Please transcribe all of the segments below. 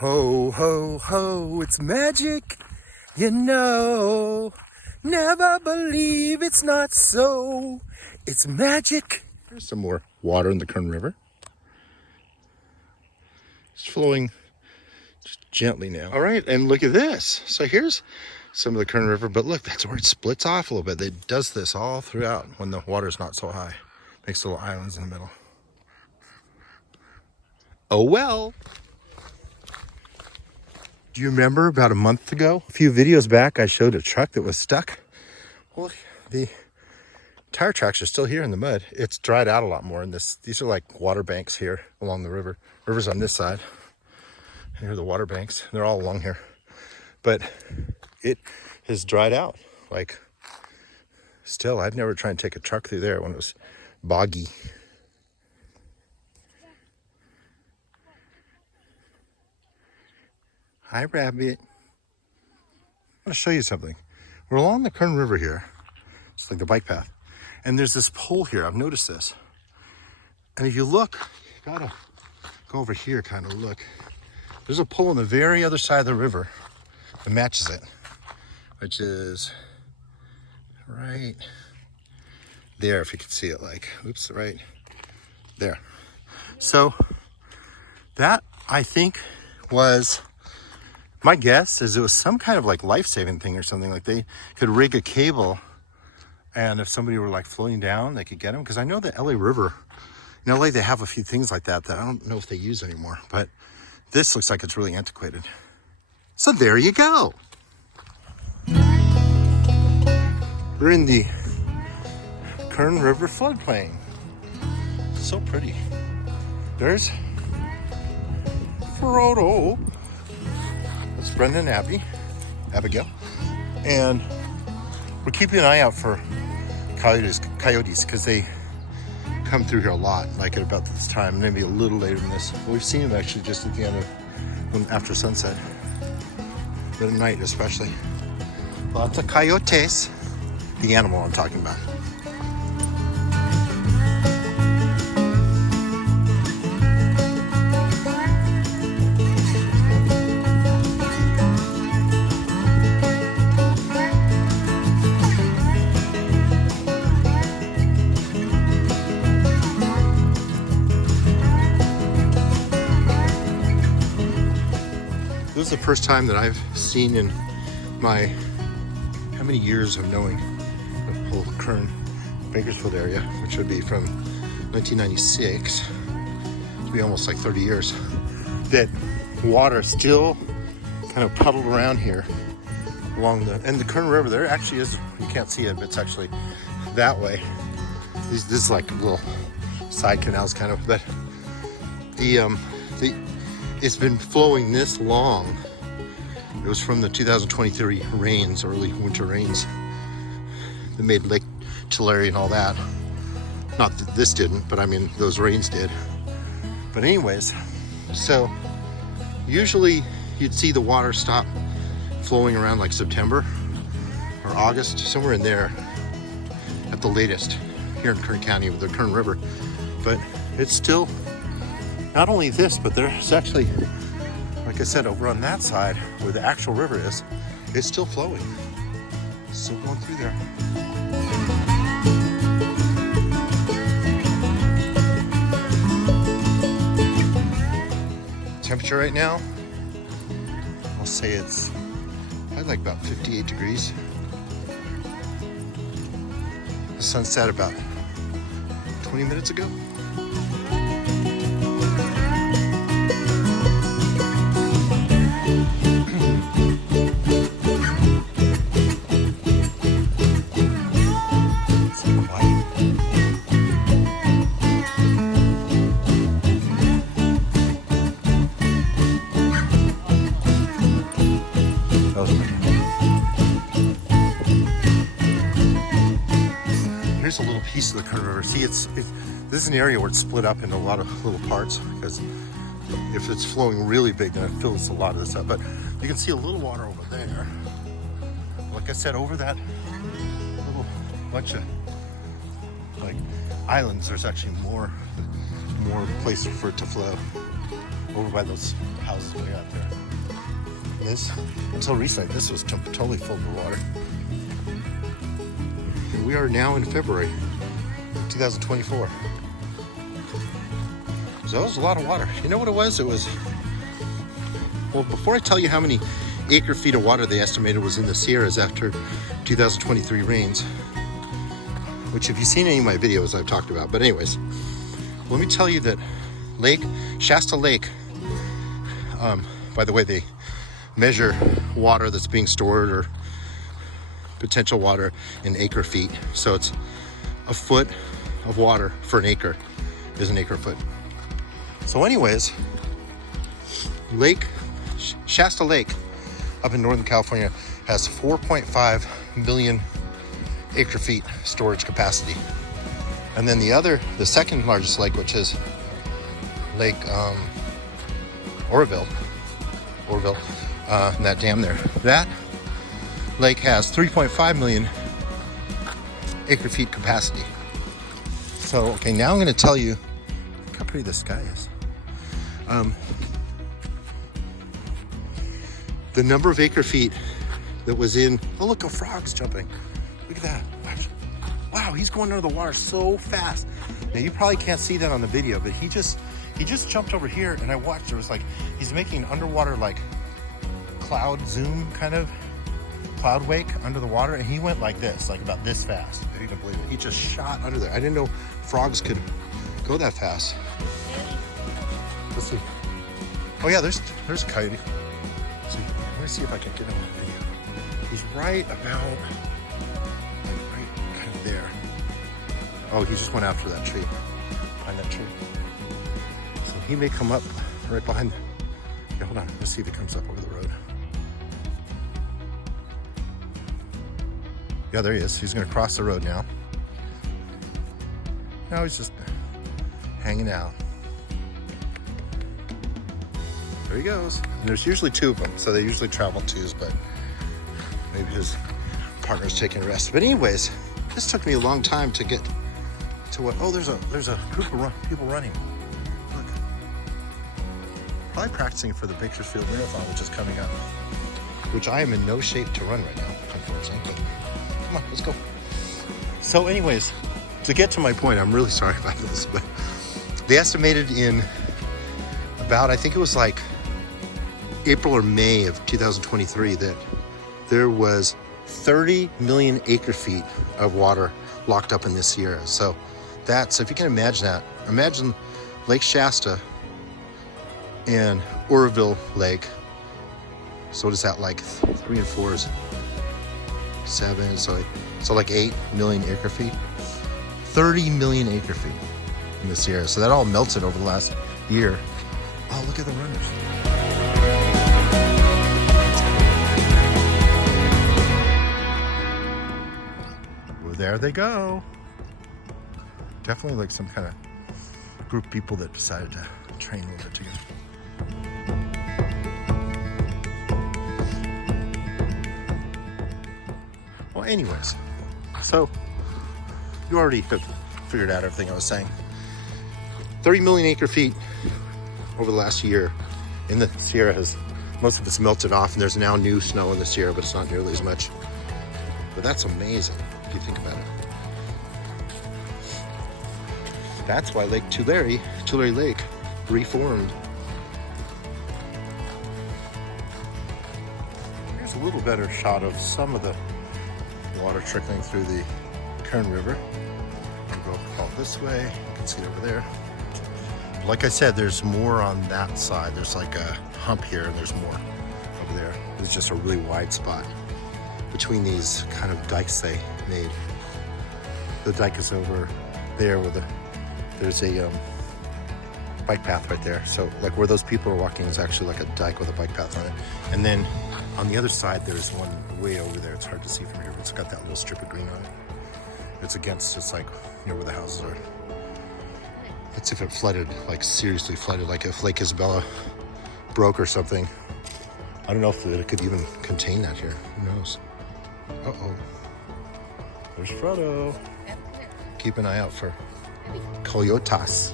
Ho, ho, ho, it's magic, you know. Never believe it's not so. It's magic. There's some more water in the Kern River. It's flowing just gently now. All right, and look at this. So here's some of the Kern River, but look, that's where it splits off a little bit. It does this all throughout when the water's not so high. Makes little islands in the middle. Oh well. Do you remember about a month ago, a few videos back, I showed a truck that was stuck? Well, the tire tracks are still here in the mud. It's dried out a lot more in this. These are like water banks here along the river. River's on this side. And here are the water banks. They're all along here. But it has dried out. Like, still, I've never tried to take a truck through there when it was boggy. Hi, Rabbit. I'm going to show you something. We're along the Kern River here. It's like the bike path. And there's this pole here. I've noticed this. And if you look, you got to go over here, kind of look. There's a pole on the very other side of the river that matches it, which is right there, if you can see it, like, oops, right there. So that, I think, was... my guess is it was some kind of like life-saving thing or something. Like they could rig a cable, and if somebody were like floating down, they could get them. Because I know the LA River, in LA, they have a few things like that I don't know if they use anymore. But this looks like it's really antiquated. So there you go. We're in the Kern River floodplain. So pretty. There's Frodo. It's Brendan and Abigail, and we're keeping an eye out for coyotes because they come through here a lot, like at about this time, maybe a little later than this. But we've seen them actually just at the end of after sunset, but at night especially. Lots of coyotes, the animal I'm talking about. This is the first time that I've seen in my, how many years of knowing the whole Kern Bakersfield area, which would be from 1996, to be almost like 30 years, that water still kind of puddled around here along and the Kern River. There actually is, you can't see it, but it's actually that way. This is like little side canals kind of, but it's been flowing this long. It was from the 2023 rains, early winter rains, that made Lake Tulare and all that. Not that this didn't, but I mean, those rains did. But anyways, so usually you'd see the water stop flowing around like September or August, somewhere in there at the latest here in Kern County with the Kern River. But it's still, not only this, but there's actually, like I said, over on that side where the actual river is, it's still flowing. It's still going through there. Temperature right now, I'll say it's probably like about 58 degrees. The sun set about 20 minutes ago. Here's a little piece of the Kern River. See, this is an area where it's split up into a lot of little parts, because if it's flowing really big, then it fills a lot of this up. But you can see a little water over there. Like I said, over that little bunch of like islands, there's actually more place for it to flow. over by those houses way out there. This, until recently, this was totally full of water. And we are now in February 2024. So that was a lot of water. You know what it was? It was, well, before I tell you how many acre feet of water they estimated was in the Sierras after 2023 rains, which if you've seen any of my videos I've talked about, but anyways, let me tell you that Shasta Lake, by the way, they measure water that's being stored or potential water in acre feet. So it's a foot of water for an acre is an acre foot. So anyways, Shasta Lake up in Northern California has 4.5 million acre feet storage capacity. And then the second largest lake, which is Lake Oroville, and that dam there, that lake has 3.5 million acre feet capacity. So, okay, now I'm going to tell you, look how pretty the sky is. The number of acre feet that was in, oh look, a frog's jumping. Look at that. Wow, he's going under the water so fast. Now you probably can't see that on the video, but he just jumped over here and I watched, there was like, he's making an underwater like cloud zoom kind of cloud wake under the water, and he went like this, like about this fast. I didn't believe it. He just shot under there. I didn't know frogs could go that fast. Let's see. Oh yeah, there's a coyote. Let's see. Let me see if I can get him on video. He's right about, like right kind of there. Oh, he just went after that tree, behind that tree. So he may come up right behind. Yeah, hold on. Let's see if he comes up over the road. Yeah, there he is. He's going to cross the road now. Now he's just hanging out. There he goes. And there's usually two of them, so they usually travel twos, but maybe his partner's taking a rest. But anyways, this took me a long time to get to what, oh, there's a group of people running. Look. Probably practicing for the Bakersfield Marathon, which is coming up, which I am in no shape to run right now, unfortunately, but come on, let's go. So anyways, to get to my point, I'm really sorry about this, but they estimated in about, I think it was like April or May of 2023, that there was 30 million acre feet of water locked up in the Sierra. So that's, if you can imagine that, imagine Lake Shasta and Oroville Lake. So what is that, like 3 and 4 is 7, so like 8 million acre feet. 30 million acre feet in the Sierra. So that all melted over the last year. Oh, look at the runners. Well, there they go. Definitely like some kind of group of people that decided to train a little bit together. Well, anyways, so you already have figured out everything I was saying. 30 million acre feet over the last year in the Sierra has, most of it's melted off, and there's now new snow in the Sierra, but it's not nearly as much. But that's amazing if you think about it. That's why Lake Tulare Lake reformed. Here's a little better shot of some of the water trickling through the Kern River. I'll go all this way. You can see it over there. Like I said, there's more on that side. There's like a hump here, and there's more over there. There's just a really wide spot between these kind of dikes they made. The dike is over there where there's a bike path right there. So like where those people are walking is actually like a dike with a bike path on it. And then on the other side, there's one way over there. It's hard to see from here, but it's got that little strip of green on it. It's against, it's like near where the houses are. It's if it flooded, like seriously flooded, like if Lake Isabella broke or something. I don't know if it could even contain that here. Who knows? Uh-oh. There's Frodo. Keep an eye out for coyotes.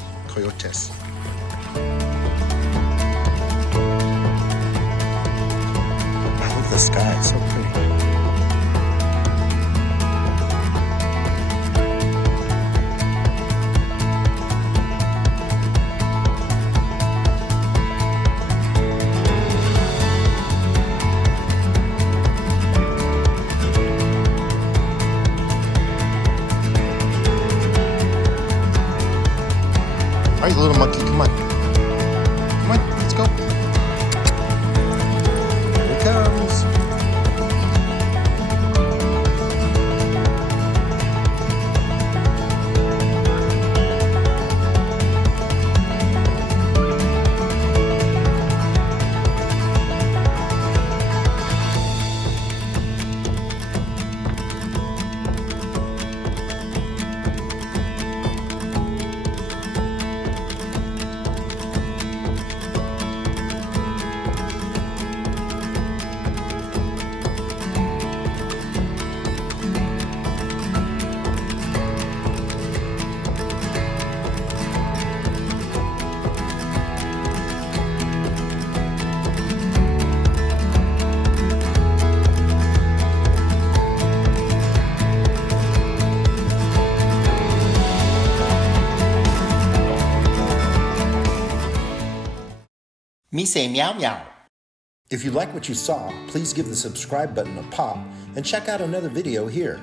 the sky. It's so pretty. All right, little monkey, come on. Come on, let's go. Here he comes. Me say meow meow. If you like what you saw, please give the subscribe button a pop and check out another video here.